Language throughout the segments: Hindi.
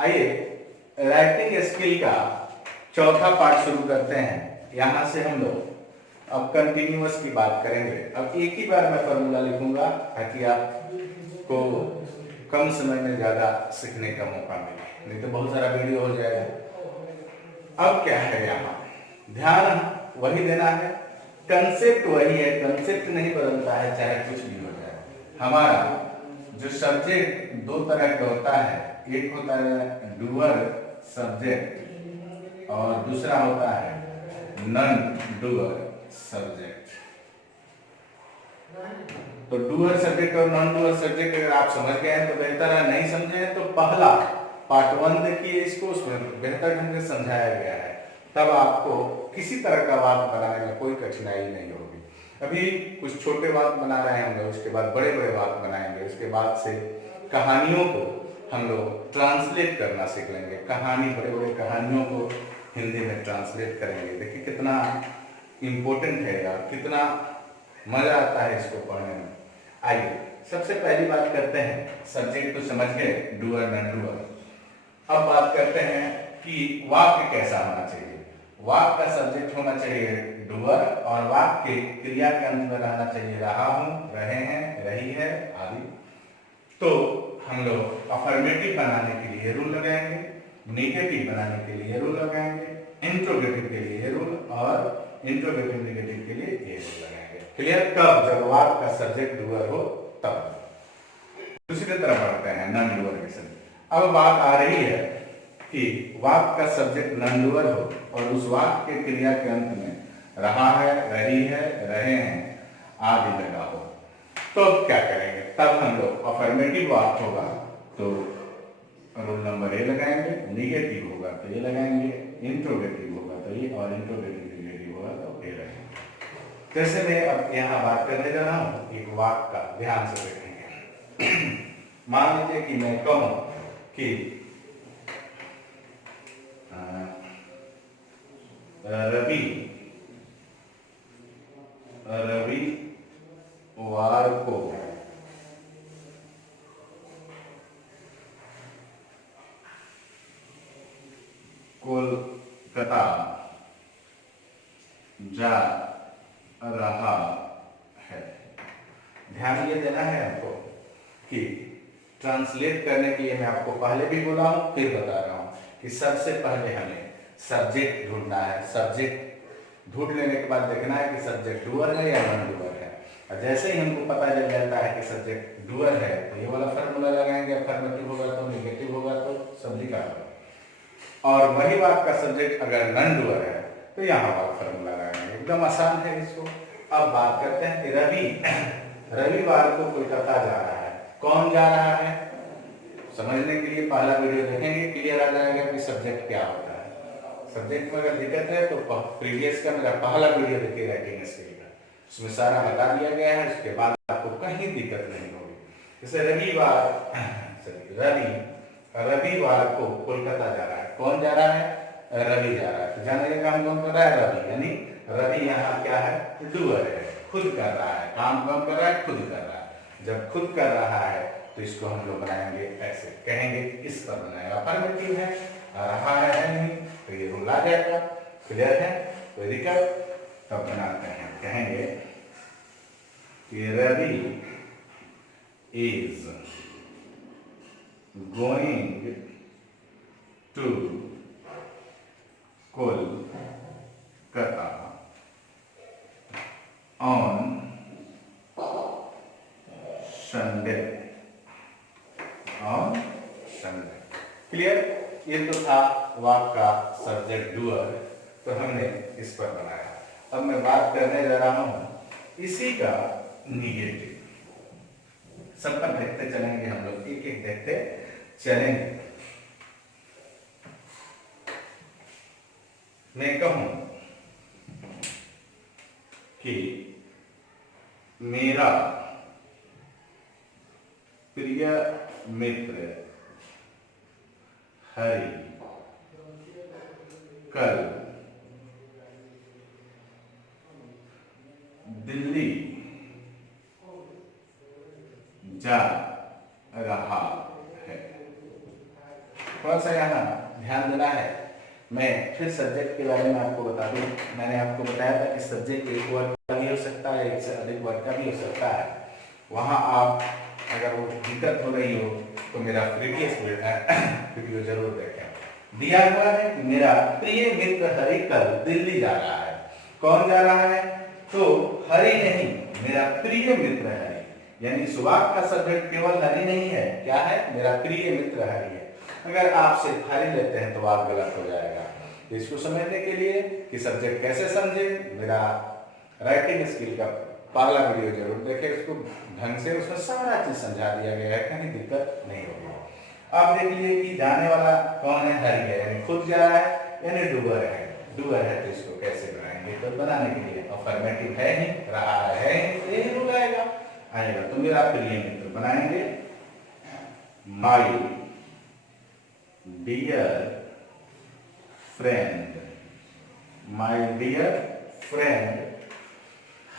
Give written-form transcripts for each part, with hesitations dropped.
आइए राइटिंग स्किल का चौथा पार्ट शुरू करते हैं। यहाँ से हम लोग अब कंटिन्यूअस की बात करेंगे। अब एक ही बार मैं फॉर्मूला लिखूंगा ताकि आपको कम समय में ज्यादा सीखने का मौका मिले, नहीं तो बहुत सारा वीडियो हो जाएगा। अब क्या है, यहाँ ध्यान वही देना है, कंसेप्ट वही है, कंसेप्ट नहीं बदलता है चाहे कुछ भी हो जाए। हमारा जो सब्जेक्ट दो तरह का होता है, एक होता है डूअर सब्जेक्ट और दूसरा होता है नॉन डूअर सब्जेक्ट। तो डूअर सब्जेक्ट और नॉन डूअर सब्जेक्ट अगर आप समझ गए हैं तो बेहतर है, नहीं समझे हैं तो पहला पार्ट 1 देखिए, इसको उसमें बेहतर ढंग से समझाया गया है। तब आपको किसी तरह का वाक्य बनाने में कोई कठिनाई नहीं होगी। अभी कुछ छोटे वाक्य बना रहे हैं हम लोग, उसके बाद बड़े बड़े वाक्य बनाएंगे, उसके बाद से कहानियों को हम लोग ट्रांसलेट करना सीख लेंगे। कहानी, बड़े बड़े कहानियों को हिंदी में ट्रांसलेट करेंगे। देखिए कितना इम्पोर्टेंट है यार, कितना मजा आता है इसको पढ़ने में। आइए सबसे पहली बात करते हैं, सब्जेक्ट तो समझ गए, डूअर नॉन डूअर। अब बात करते हैं कि वाक्य कैसा होना चाहिए। वाक्य का सब्जेक्ट होना चाहिए डूअर और वाक्य के क्रिया के अंत में रहना चाहिए रहा हूं, रहे हैं, रही है आदि। तो हम लोग अफर्मेटिव बनाने के लिए रूल लगाएंगे, नेगेटिव बनाने के लिए रूल लगाएंगे, इंट्रोगेटिव के लिए रूल और इंट्रोगेटिव नेगेटिव के लिए ये रूल लगाएंगे। क्लियर? कब? जब वाक्य का सब्जेक्ट डूअर हो तब। दूसरी तरफ बढ़ते हैं नॉन डूअर के सब्जेक्ट। अब बात आ रही है कि वाक्य का सब्जेक्ट नॉन डूअर हो और उस वाक्य के क्रिया के अंत में रहा है, रही है, रहे हैं आदि लगा हो, तो क्या करेंगे? तब हम लोग अफर्मेटिव वाक्य होगा तो रूल नंबर ए लगाएंगे, नेगेटिव होगा तो ये लगाएंगे, इंट्रोगेटिव होगा तो ये, और इंट्रोगेटिव नेगेटिव होगा तो ये लगाएंगे। जैसे मैं अब यहाँ बात करने जा रहा हूँ एक वाक्य का, ध्यान से देखेंगे। मान लीजिए कि मैं कहूँ कि रविवार को कोलकाता जा रहा है। ध्यान ये देना है आपको कि ट्रांसलेट करने के लिए मैं आपको पहले भी बोला हूं, फिर बता रहा हूं कि सबसे पहले हमें सब्जेक्ट ढूंढना है। सब्जेक्ट ढूंढ लेने के बाद देखना है कि सब्जेक्ट डूअर है या नॉन डूअर है। और जैसे ही हमको पता चल जाता है कि सब्जेक्ट डूअर है तो ये वाला फार्मूला लगाएंगे, अफर्मेटिव होगा तो, नेगेटिव होगा तो, सब लिखा होगा। और वही बात का सब्जेक्ट अगर नॉन डूअर है तो यहाँ वाला फार्मूला लगाएंगे। एकदम आसान है इसको। अब बात करते हैं कि रविवार को कोलकाता जा रहा है। कौन जा रहा है? समझने के लिए पहला वीडियो देखेंगे, क्लियर आ जाएगा कि सब्जेक्ट क्या होता है। सब्जेक्ट में अगर दिक्कत है तो प्रीवियस का मेरा पहला वीडियो देखिए राइटिंग स्किल का, उसमें सारा बता दिया गया है। उसके बाद आपको कहीं दिक्कत नहीं होगी। जैसे रविवार को कोलकाता जा रहा है। कौन जा रहा है? रवि जा रहा है। तो जाने का काम कौन कर रहा है? रवि। यानी रवि यहाँ क्या है? डूअर है, खुद कर रहा है। काम कौन कर रहा है? खुद कर रहा है। जब खुद कर रहा है तो इसको हम लोग बनाएंगे ऐसे, कहेंगे इस पर बनाएगा। अफर्मेटिव है, रहा है नहीं, तो ये रूल आ जाएगा। क्लियर है? कोई दिक्कत? तब बनाते हैं, कहेंगे कि Ravi is going to Kolkata on Sunday. On Sunday. Clear? ये तो था वाक्य का सब्जेक्ट डूअर, तो हमने इस पर बनाया। अब मैं बात करने जा रहा हूं इसी का निगेटिव। सब पर देखते चलेंगे हम लोग, एक एक देखते चलेंगे। मैं कहूं कि मेरा प्रिय मित्र हरि कल दिल्ली जा रहा है। थोड़ा सा यहाँ ध्यान देना है। मैं फिर सब्जेक्ट के बारे में आपको बता दूं। मैंने आपको बताया था कि सब्जेक्ट एक वर्ग का भी हो सकता है, एक से अधिक वर्ग का भी हो सकता है। वहाँ आप अगर वो दिक्कत हो रही हो तो मेरा प्रीवियस वीडियो जरूर देखें। दिया हुआ है कि मेरा प्रिय मित्र हरि कल दिल्ली जा रहा है। कौन जा रहा है? तो हरि नहीं, मेरा प्रिय मित्र हरि, यानी सुभाष का सब्जेक्ट केवल हरि नहीं है, क्या है? मेरा प्रिय मित्र हरि है। अगर आप सिर्फ हरि लेते हैं तो आप गलत हो जाएगा। तो इसको समझने के लिए कि सब्जेक्ट कैसे समझे, मेरा राइटिंग स्किल का पहला वीडियो जरूर देखें। उसको ढंग से उसमें सारा चीज समझा दिया गया है, कहीं दिक्कत नहीं होगी। आप देख लीजिए कि जाने वाला कौन है? हरि है, यानी खुद जा रहा है, यानी डूबर है। डूबर है तो इसको कैसे बनाएंगे? तो बनाने के लिए अफर्मेटिव है ही, रहा है ही, तो यही रूल आएगा। तो मेरा प्रिय मित्र बनाएंगे my dear friend, my dear friend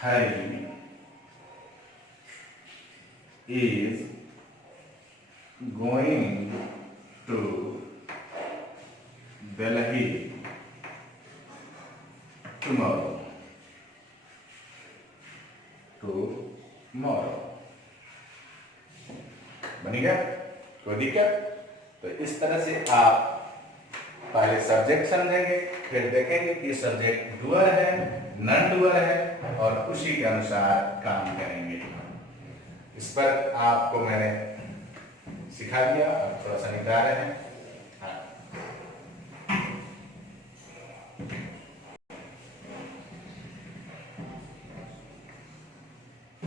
Hari is going to Delhi tomorrow. बन गया? कोई दिक्कत? तो इस तरह से आप पहले सब्जेक्ट समझेंगे, फिर देखेंगे कि सब्जेक्ट डूअर है, नॉन डूअर है, और उसी के अनुसार काम करेंगे। इस पर आपको मैंने सिखा दिया, और थोड़ा सा निकाल रहे हैं।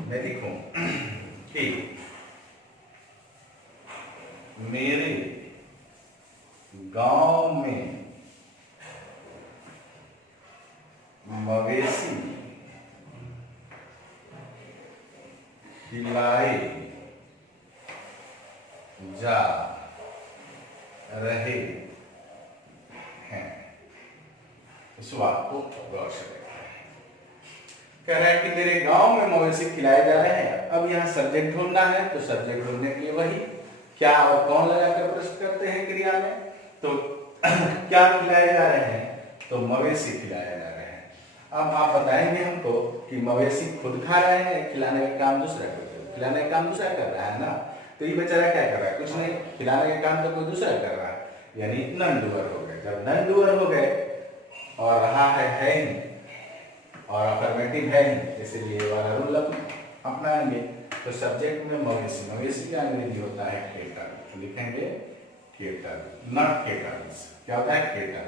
मैं लिखूं कि मेरे गांव में मवेशी खिलाए जा रहे हैं। इस बात को गौर से कह रहा है कि मेरे गांव में मवेशी खिलाए जा रहे हैं। अब यहाँ सब्जेक्ट ढूंढना है, तो सब्जेक्ट ढूंढने के लिए वही क्या और कौन लगाकर प्रश्न करते हैं क्रिया में। तो क्या खिलाए जा रहे हैं? तो मवेशी खिलाए जा रहे हैं। अब आप बताएंगे हमको कि मवेशी खुद खा रहे हैं, खिलाने का काम दूसरा कर रहे हैं। खिलाने का काम दूसरा कर रहा है ना, तो ये बेचारा क्या कर रहा है? कुछ नहीं, खिलाने का काम तो कोई दूसरा कर रहा है, यानी नॉन डूअर हो गए। जब नॉन डूअर हो गए और रहा है नहीं, और अफर्मेटिव है नहीं, इसलिए वाला रूल अपनाएंगे। तो सब्जेक्ट में मवेशी, मवेशी का अंग्रेजी होता है केटल, तो लिखेंगे केटल, नॉट केटल्स। क्या होता है? केटल।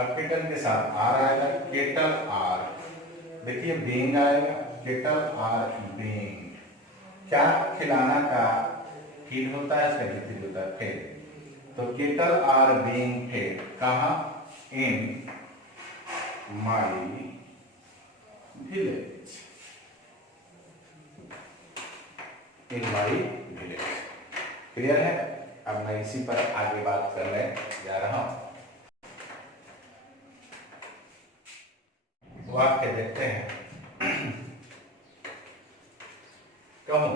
अब केटल के साथ आर आएगा, केटल आर। देखिए बीइंग आएगा, केटल आर बीइंग। क्या खिलाना का फीड होता है, इसका विपरीत होता है फेड। तो केटल आर बीइंग फेड कहाँ? In my village, in my village. Clear है? अब मैं इसी पर आगे बात करने जा रहा हूं। वाक्य देखते हैं। कहूं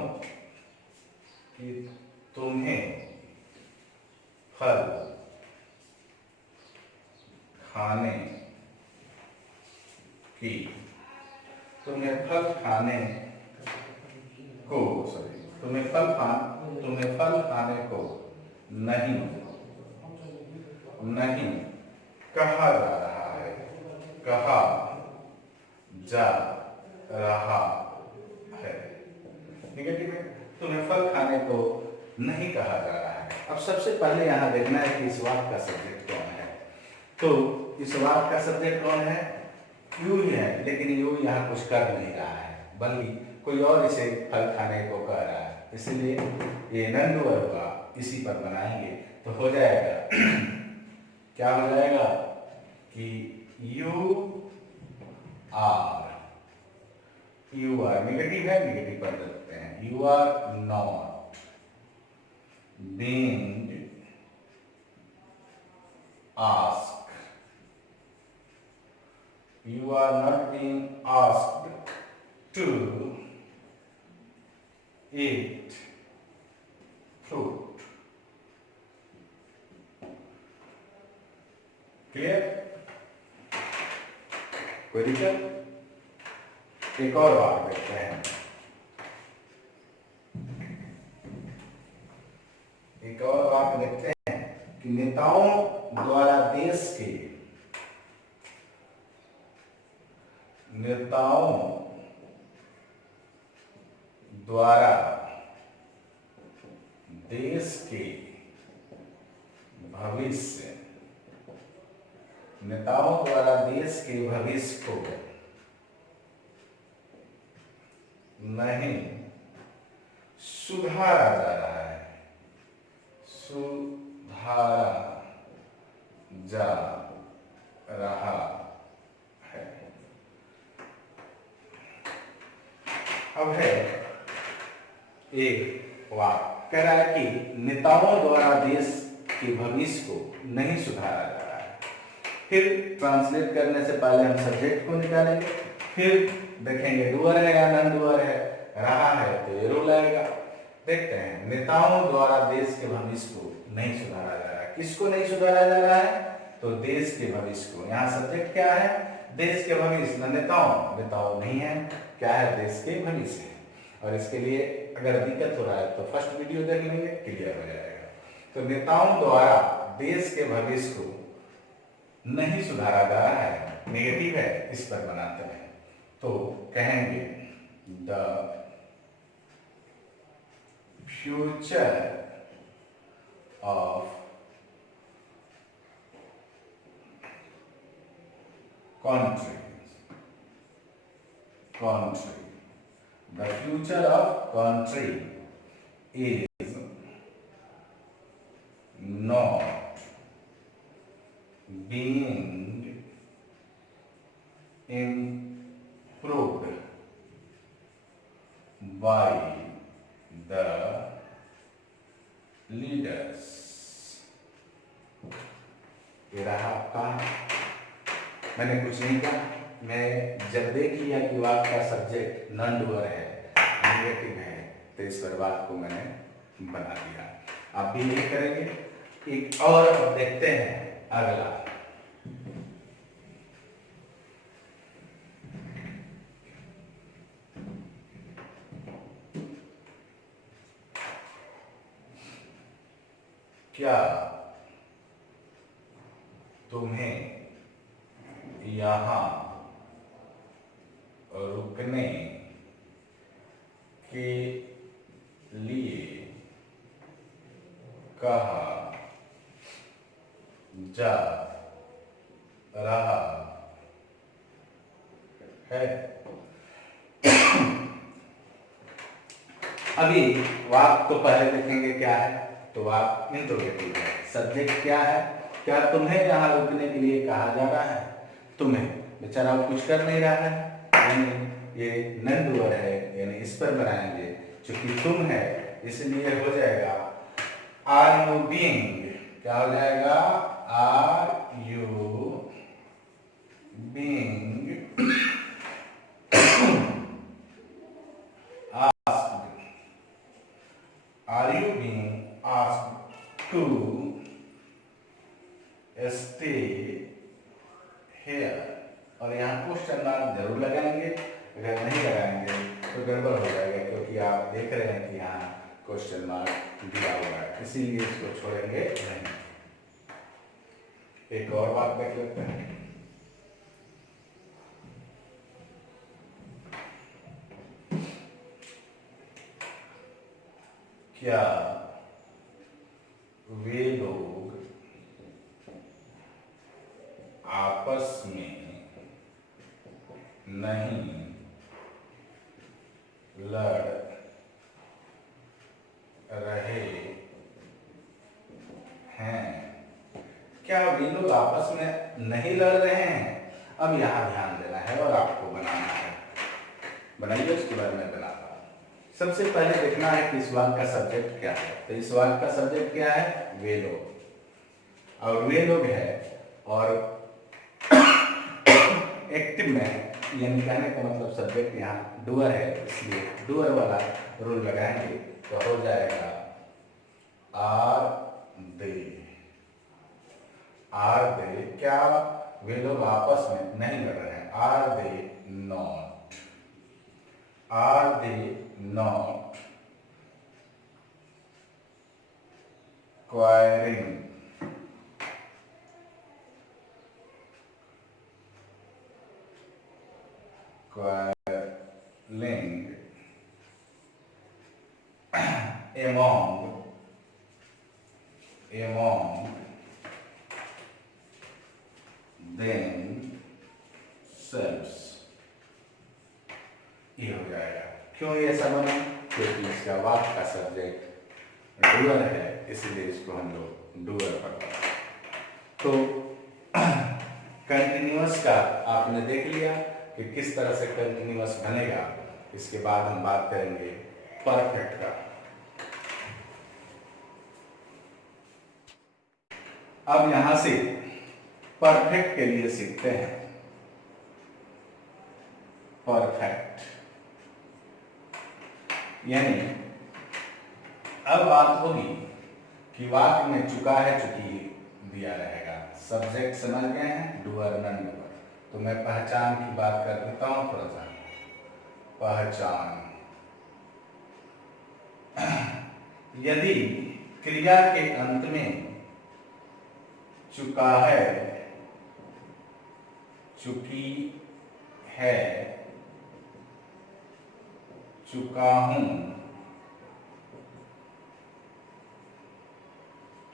कि तुम्हें फल खाने की, तुम्हें फल खाने को, सॉरी, तुम्हें फल खाने को नहीं कहा जा रहा है, कहा जा रहा है। निगेटिव है, तुम्हें फल खाने को नहीं कहा जा रहा है। अब सबसे पहले यहाँ देखना है कि इस वाक्य का सब्जेक्ट कौन है। तो इस वाक्य का सब्जेक्ट कौन है? यू ही है, लेकिन यू यहाँ कुछ कर नहीं रहा है, बल्कि कोई और इसे फल खाने को कह रहा है, इसलिए ये नॉन डूअर हुआ। इसी पर बनाएंगे तो हो जाएगा क्या हो जाएगा कि यू आर निगेटिव है, निगेटिव पर रखते हैं। You are not being asked, you are not being asked to eat fruit. Clear? कोई दिक्कत? एक और बात देखते हैं, एक और बात देखते हैं कि नेताओं द्वारा देश के, नेताओं द्वारा देश के भविष्य, नेताओं द्वारा देश के भविष्य को नहीं सुधारा जा रहा है, सुधारा जा रहा है। अब है एक वाक्य कह रहा है कि नेताओं द्वारा देश के भविष्य को नहीं सुधारा जा रहा है। फिर ट्रांसलेट करने से पहले हम सब्जेक्ट को निकालेंगे, फिर देखेंगे डूअर है या नॉन डूअर है, रहा है तो ये रूल आएगा। देखते हैं, नेताओं द्वारा देश के भविष्य को नहीं सुधारा जा रहा है। किसको नहीं सुधारा जा रहा है? तो देश के भविष्य को। यहाँ सब्जेक्ट क्या है? देश के भविष्य, न नेताओं, नेताओं नहीं है, क्या है? देश के भविष्य है। और इसके लिए अगर दिक्कत हो रहा है तो फर्स्ट वीडियो देख लेंगे, क्लियर हो जाएगा। तो नेताओं द्वारा देश के भविष्य को नहीं सुधारा जा रहा है, नेगेटिव है, इस पर बनाते हैं तो कहेंगे the future of country, the future of country is not being improved by the leaders। ये रहा आपका, मैंने कुछ नहीं कहा, मैं जब देख लिया कि वाक्य का सब्जेक्ट नॉन डूअर है, नेगेटिव है, तो इस पर बात को मैंने बना दिया। आप भी यही करेंगे। एक और देखते हैं अगला, क्या तुम्हें यहाँ रुकने के लिए कहा जा रहा है? अभी वाक्य तो पहले देखेंगे क्या है, तो वाक्य इंट्रोगेटिव है। सब्जेक्ट क्या है? क्या तुम्हें यहाँ रुकने के लिए कहा जा रहा है? तुम्हें, बेचारा वो कुछ कर नहीं रहा है, यानी ये नॉन डूअर है, यानी इस पर बनाएंगे। चूंकि तुम है इसलिए हो जाएगा आर यू बीइंग, क्या हो जाएगा? Are you being asked, are you being asked to stay here. और यहाँ क्वेश्चन मार्क जरूर लगाएंगे, अगर नहीं लगाएंगे तो गड़बड़ हो जाएगा, क्योंकि आप देख रहे हैं कि यहाँ क्वेश्चन मार्क दिया हुआ है, इसीलिए इसको छोड़ेंगे नहीं। एक और बात देख लेते हैं, क्या वे लोग आपस में नहीं लड़ रहे हैं? क्या वे लोग आपस में नहीं लड़ रहे हैं? अब यहाँ ध्यान देना है और आपको बनाना है, बनाइए, उसके बाद मैं बनाता हूँ। सबसे पहले देखना है कि इस वाक्य का सब्जेक्ट क्या है। तो इस वाक्य का सब्जेक्ट क्या है? वे लोग। और वे लोग है और एक्टिव में, यानी कहने का मतलब सब्जेक्ट यहाँ डूअर है, इसलिए डूअर वाला रूल लगाएंगे तो हो जाएगा आर दे। आर दे, क्या वे लोग आपस में नहीं लड़ रहे हैं? Are they not, are they not quarreling, quarreling among themselves, ये हो जाएगा। क्यों ये ऐसा बना? क्योंकि इसका वाक्य का सब्जेक्ट डूअर है, इसलिए इसको हम लोग डूअर पढ़ते। तो कंटिन्यूअस का आपने देख लिया कि किस तरह से कंटिन्यूअस बनेगा। इसके बाद हम बात करेंगे परफेक्ट का। अब यहां से परफेक्ट के लिए सीखते हैं। परफेक्ट यानी अब बात होगी कि वाक्य में चुका है, चुकी दिया रहेगा। सब्जेक्ट समझ गए हैं, डूअर नॉन डूअर। तो मैं पहचान की बात कर देता हूं थोड़ा सा। पहचान, यदि क्रिया के अंत में चुका है, चुकी है, चुका हूं,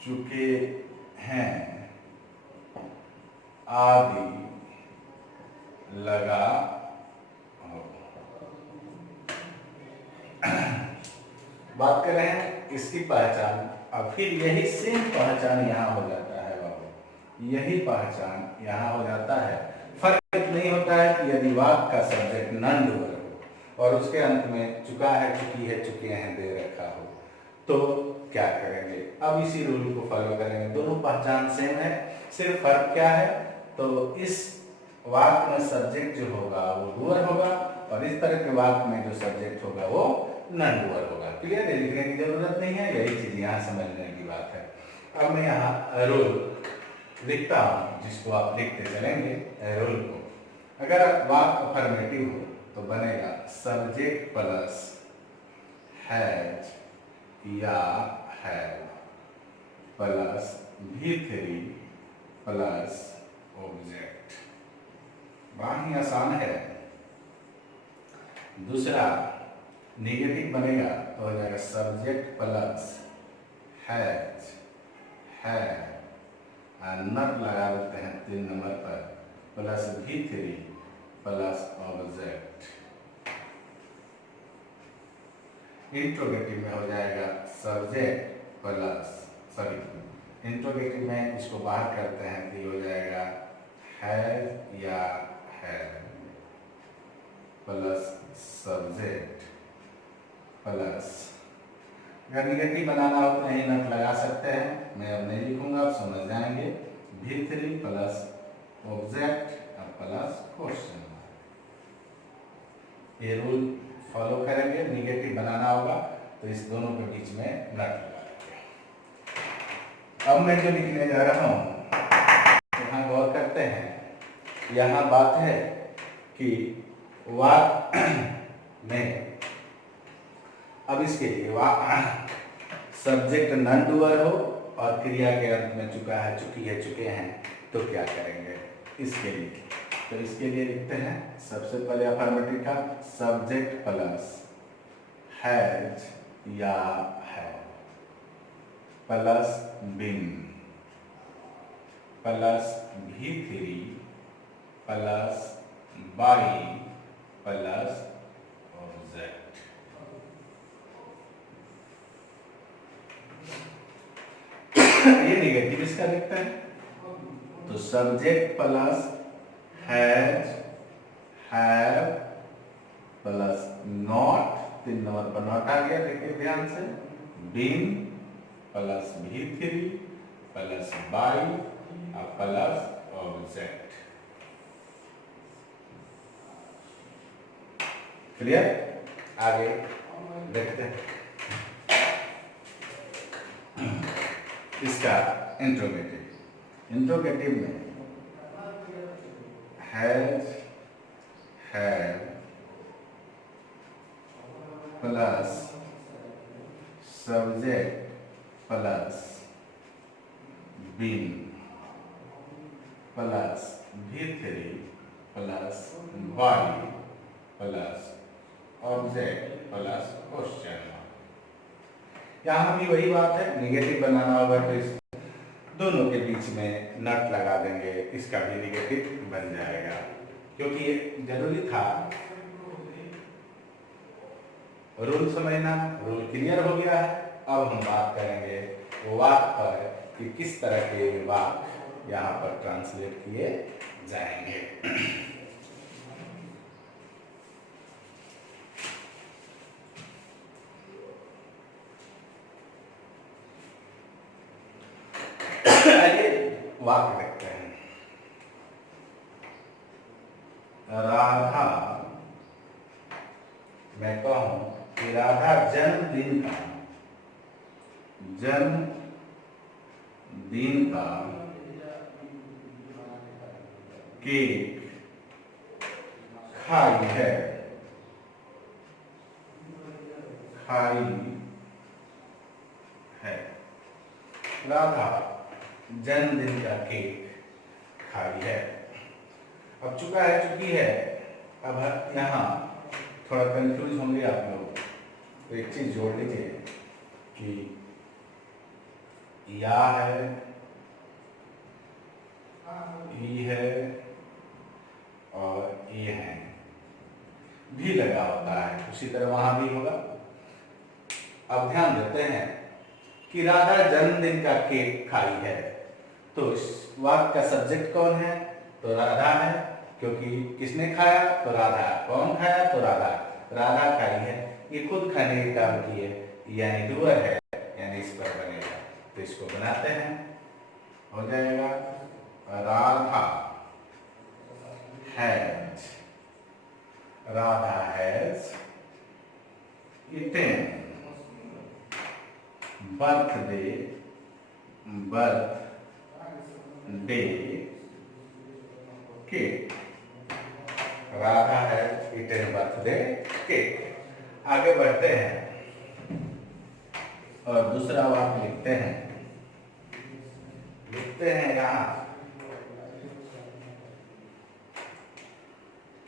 चुके हैं आदि लगा हो। बात कर रहे हैं इसकी पहचान। अब फिर यही सेम पहचान यहां हो जाता है बाबू, यही पहचान यहां हो जाता है। फर्क नहीं होता है कि यदि वाक्य का सब्जेक्ट नॉन डूअर हो और उसके अंत में चुका है, चुकी है, चुके हैं दे रखा हो, तो क्या करेंगे? अब इसी रूल को फॉलो करेंगे। दोनों पहचान सेम है, सिर्फ फर्क क्या है? तो इस वाक्य में सब्जेक्ट जो होगा वो डूअर होगा और इस तरह के वाक्य में जो सब्जेक्ट होगा वो नॉन डूअर होगा। क्लियर है? लिखने की जरूरत नहीं है, यही चीज यहाँ समझने की बात है। अब मैं यहाँ रूल लिखता हूँ जिसको आप लिखते चलेंगे। रूल को अगर वाक्य अफर्मेटिव हो तो बनेगा सब्जेक्ट प्लस हैज या have plus V3 plus object. बात ही आसान है। दूसरा नेगेटिव बनेगा तो हो जाएगा सब्जेक्ट प्लस हैज, है नट लगा देते हैं 3 नंबर पर, plus V3 plus object. Interrogative में हो जाएगा सब्जेक्ट प्लस, सॉरी इंट्रोगेटिव में इसको बाहर करते हैं तो हो जाएगा हैज या हैव प्लस सब्जेक्ट प्लस, अगर निगेटिव बनाना हो तो यही नट लगा सकते हैं, मैं अब नहीं लिखूंगा, आप समझ जाएंगे। V3 plus object plus question. ये रूल फॉलो करेंगे। निगेटिव बनाना होगा तो इस दोनों के बीच में नट लगा देंगे। अब मैं जो लिखने जा रहा हूं यहाँ गौर करते हैं। यहाँ बात है कि वाक्य में अब इसके लिए सब्जेक्ट नॉन डूअर हो और क्रिया के अंत में चुका है, चुकी है, चुके हैं, तो क्या करेंगे इसके लिए? तो इसके लिए लिखते हैं सबसे पहले अफर्मेटिव का सब्जेक्ट प्लस हैज या have plus been plus V3 plus by plus object. ये निगेटिव इसका लिखते हैं तो subject plus has, have plus not, 3 number पर नॉट आ गया, देखिए ध्यान से, been plus V3 plus by plus object. Clear? आगे देखते हैं इसका इंट्रोगेटिव। इंट्रोगेटिव में has, had plus subject plus been plus V3 plus body plus object plus question mark. यहाँ भी वही बात है, निगेटिव बनाना होगा तो इस दोनों के बीच में नट लगा देंगे, इसका भी निगेटिव बन जाएगा, क्योंकि ये जरूरी था। रूल समझना, रूल क्लियर हो गया है। अब हम बात करेंगे वाक्य पर कि किस तरह के वाक्य यहाँ पर ट्रांसलेट किए जाएंगे। वाक्य देखते हैं। राधा, मैं कहूं कि राधा जन्मदिन का केक खाई है, राधा जन्मदिन का केक खाई है। अब चुका है, चुकी है। अब यहाँ थोड़ा कंफ्यूज होंगे आप लोग, तो एक चीज जोड़ लीजिए कि या है, ई है और ए है, भी लगा होता है, उसी तरह वहां भी होगा। अब ध्यान देते हैं कि राधा जन्मदिन का केक खाई है, तो इस वाक्य का सब्जेक्ट कौन है? तो राधा है, क्योंकि किसने खाया? तो राधा। कौन खाया? तो राधा। राधा खाई है, ये खुद खाने के काम की है, यानी डूअर है, यानी इस पर बनेगा। तो इसको बनाते हैं, हो जाएगा Radha has, Radha has eaten birthday cake. Radha has eaten birthday cake. आगे बढ़ते हैं और दूसरा वाक्य लिखते हैं यहाँ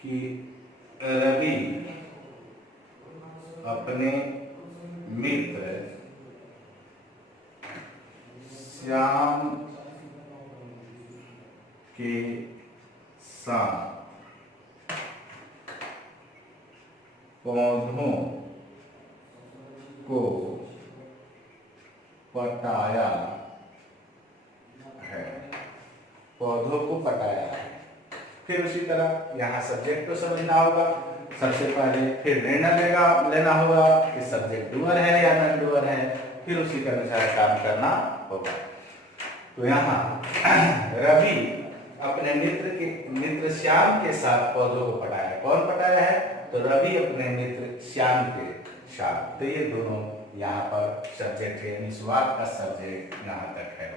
कि रवि अपने मित्र श्याम के साथ पौधों को पटाया है, पौधों को पटाया है। फिर उसी तरह यहाँ सब्जेक्ट को समझना होगा। सबसे पहले फिर निर्णय लेना होगा कि सब्जेक्ट डूअर है या नॉन डूअर है, फिर उसी के अनुसार काम करना होगा। तो यहाँ रवि अपने मित्र श्याम के साथ पौधों को पटाया है। कौन पटाया है? तो रवि अपने मित्र श्याम के साथ। तो ये दोनों यहाँ पर सब्जेक्ट है, यानी वाक्य का सब्जेक्ट यहाँ तक है।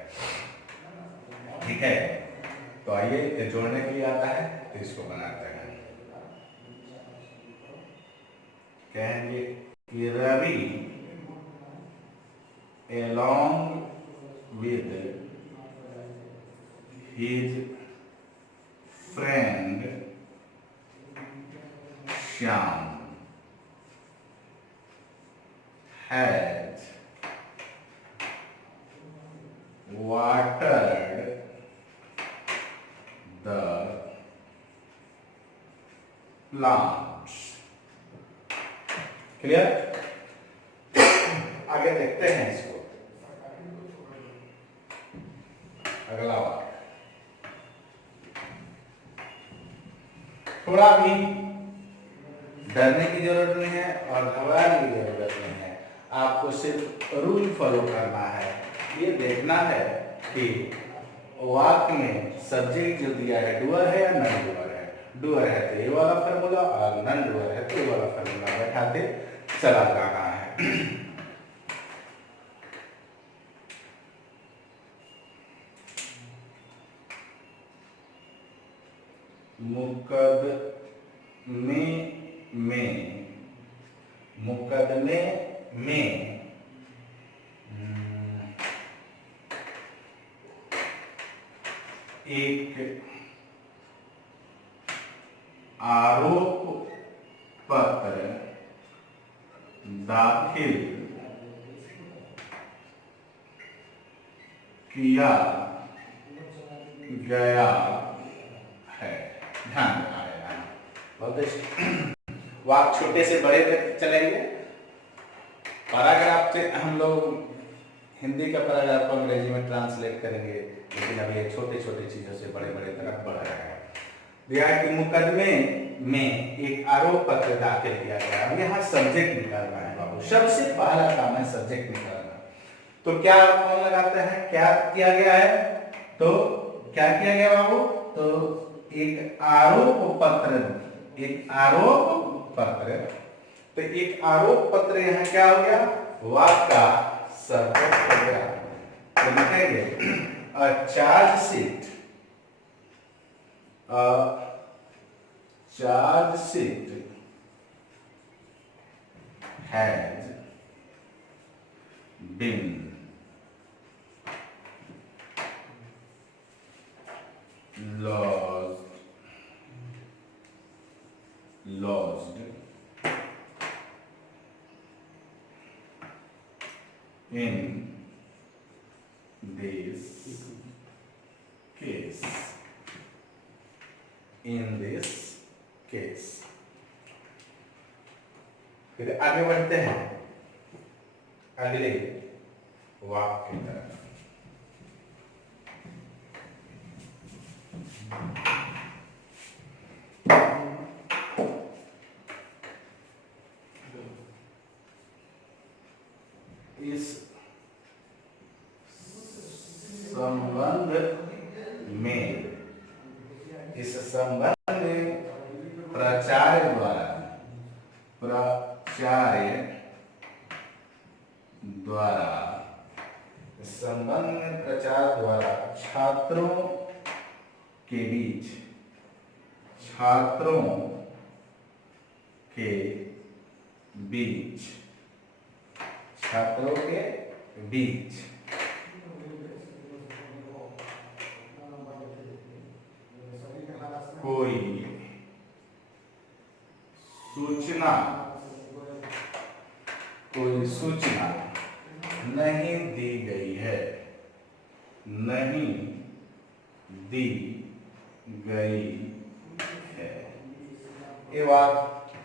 ठीक है, तो आइए जोड़ने के लिए आता है, तो इसको बनाते हैं। कहेंगे कि Ravi along with his friend Shyam has watered the plants। Clear? आगे देखते हैं इसको। अगला वाक्य थोड़ा भी डरने की जरूरत नहीं है और घबराने की जरूरत नहीं है। आपको सिर्फ रूल फॉलो करना है। ये देखना है कि वाक्य में सब्जेक्ट जो दिया है डूअर है या नॉन डूअर है। डूअर है तो ये वाला फॉर्मूला, और नॉन डूअर है तो ये वाला फॉर्मूला बैठाते चला जाना है। मुकदमे में, मुकदमे में एक आरोप पत्र दाखिल किया गया है। ध्यान रखना है, बहुत वाक छोटे से बड़े तक चलेंगे। पैराग्राफ से हम लोग हिंदी का पैराग्राफ को अंग्रेजी में ट्रांसलेट करेंगे, लेकिन अभी ये छोटे छोटे चीजों से बड़े बड़े तरफ बढ़ रहा है। दिया है कि मुकदमे में एक आरोप पत्र दाखिल किया गया। अब यहाँ सब्जेक्ट निकालना है बाबू, सबसे पहला काम है सब्जेक्ट निकालना। तो क्या कौन लगाते हैं, क्या किया गया है, तो क्या किया गया बाबू, तो एक आरोप पत्र, एक आरोप पत्र। तो एक आरोप पत्र यहाँ क्या हो गया, वाक्य का सब्जेक्ट हो गया। तो लिखेंगे a chargesheet, a chargesheet has been lodged in this case, in this case। फिर आगे बढ़ते हैं अगले वाक्य की तरफ। इस संबंध में, इस संबंध में प्राचार्य द्वारा, प्राचार्य द्वारा, इस संबंध में प्राचार्य द्वारा छात्रों के बीच, छात्रों के बीच, छात्रों के बीच कोई सूचना, कोई सूचना नहीं दी गई है, नहीं दी गई है। ये बात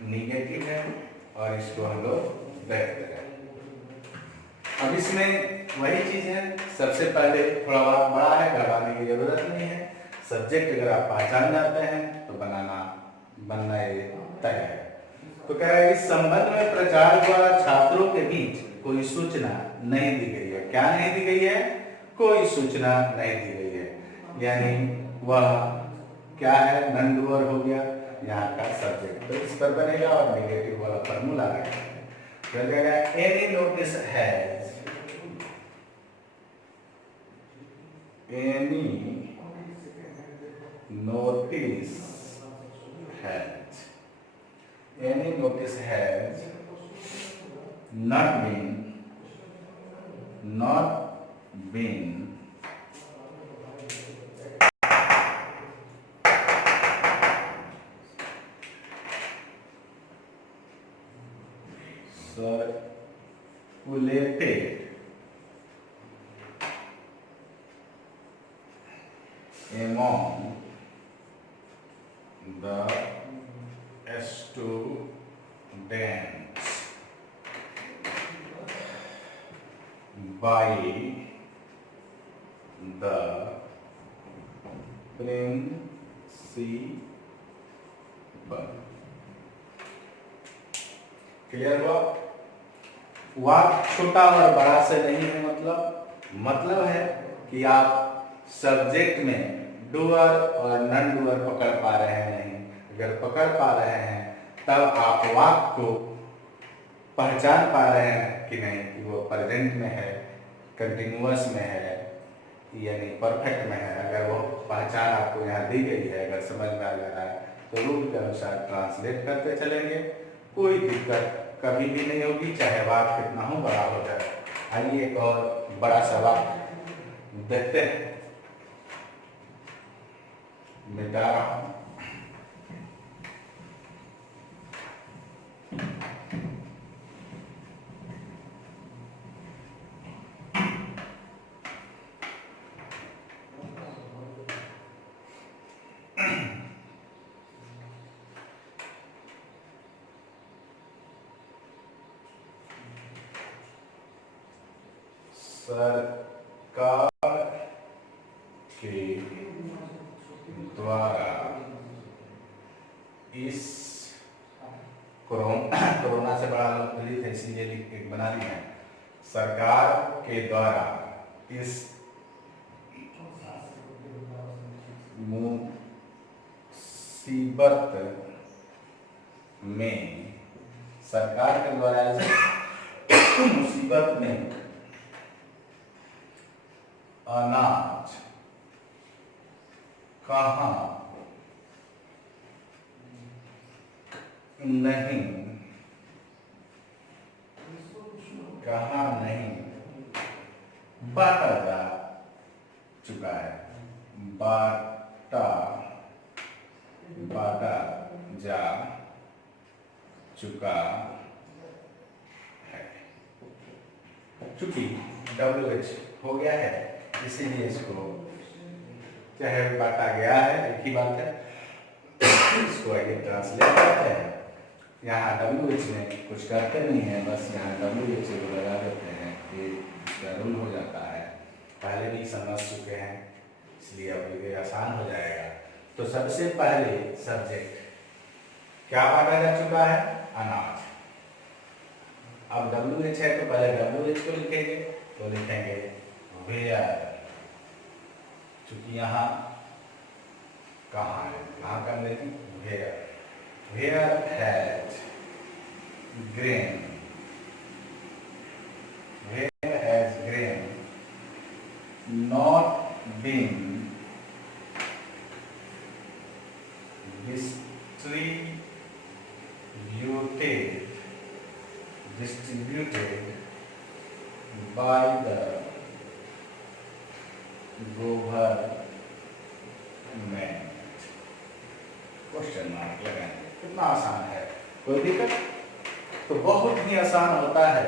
निगेटिव है और इसको हम लोग व्यक्त करें। अब इसमें वही चीज है, सबसे पहले थोड़ा बड़ा है, घटाने की जरूरत नहीं है। सब्जेक्ट अगर आप पहचान जाते हैं तो बनना ये तय है। तो कह रहा है इस संबंध में प्राचार्य द्वारा छात्रों के बीच कोई सूचना नहीं दी गई है। क्या नहीं दी गई है, कोई सूचना नहीं दी गई है, यानी वह क्या है, नॉन डूअर हो गया यहाँ का सब्जेक्ट। तो इस पर बनेगा और नेगेटिव वाला फॉर्मूला लगाएंगे। तो कहेगा any notice has, any notice has, any notice has not been circulated among the students by the principal। Clear हुआ? वाक्य छोटा और बड़ा से नहीं है, मतलब है कि आप सब्जेक्ट में डूअर और नॉन डूअर पकड़ पा रहे हैं नहीं। अगर पकड़ पा रहे हैं तब आप वाक्य को पहचान पा रहे हैं कि नहीं, कि वो प्रेजेंट में है, कंटिन्यूअस में है, यानी परफेक्ट में है। अगर वो पहचान आपको यहाँ दी गई है, अगर समझ में आ जा रहा है तो रूल के अनुसार ट्रांसलेट करते चलेंगे, कोई दिक्कत कभी भी नहीं होगी, चाहे वाक्य कितना हो बड़ा हो जाए। आइए एक और बड़ा सा वाक्य देखते हैं, मिटा रहा हूं। सरकार के द्वारा इस कोरोना से बड़ा पीड़ित है, इसीलिए लिख के बना दिया है। सरकार के द्वारा इस मुसीबत में, सरकार के द्वारा इस मुसीबत में अनाज कहाँ नहीं बांटा जा चुका है, बांटा जा चुका है। चूंकि WH हो गया है इसीलिए इसको, चाहे बांटा गया है एक ही बात है, इसको आगे ट्रांसलेट करते हैं। यहाँ WH में कुछ करते नहीं है, बस यहाँ WH को लगा देते हैं कि इसका रूल हो जाता है। पहले भी समझ चुके हैं इसलिए अब ये आसान हो जाएगा। तो सबसे पहले सब्जेक्ट क्या बांटा जा चुका है, अनाज। अब WH है तो पहले WH को लिखेंगे, तो लिखेंगे वेयर, चूंकि यहाँ कहाँ है, कहाँ कर लेती, where has grain, where has grain not been distributed by the government? Question mark लगाएंगे। कितना आसान है, कोई दिक्कत? तो बहुत ही आसान होता है,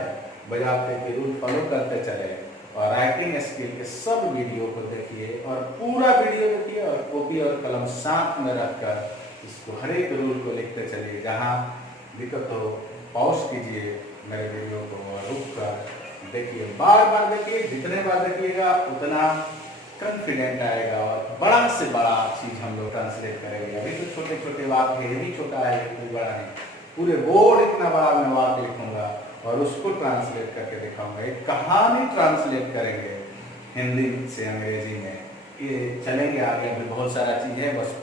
बजाते के रूल फॉलो करते चले और राइटिंग स्किल के सब वीडियो को देखिए और पूरा वीडियो देखिए और कॉपी और कलम साथ में रखकर इसको हर एक रूल को लिखते चलिए। जहाँ दिक्कत हो पॉज कीजिए मेरे वीडियो को और रुक कर देखिए, बार बार देखिए, जितने बार देखिएगा उतना कॉन्फिडेंट आएगा और बड़ा से बड़ा चीज हम लोग ट्रांसलेट करेंगे। अभी तो छोटे छोटे वाक्य, ये भी छोटा है, कोई बड़ा नहीं, पूरे बोर्ड इतना बड़ा मैं वाक्य लिखूंगा और उसको ट्रांसलेट करके दिखाऊंगा। एक कहानी ट्रांसलेट करेंगे हिंदी से अंग्रेजी में, ये चलेंगे आगे। अभी बहुत सारा चीज है, बस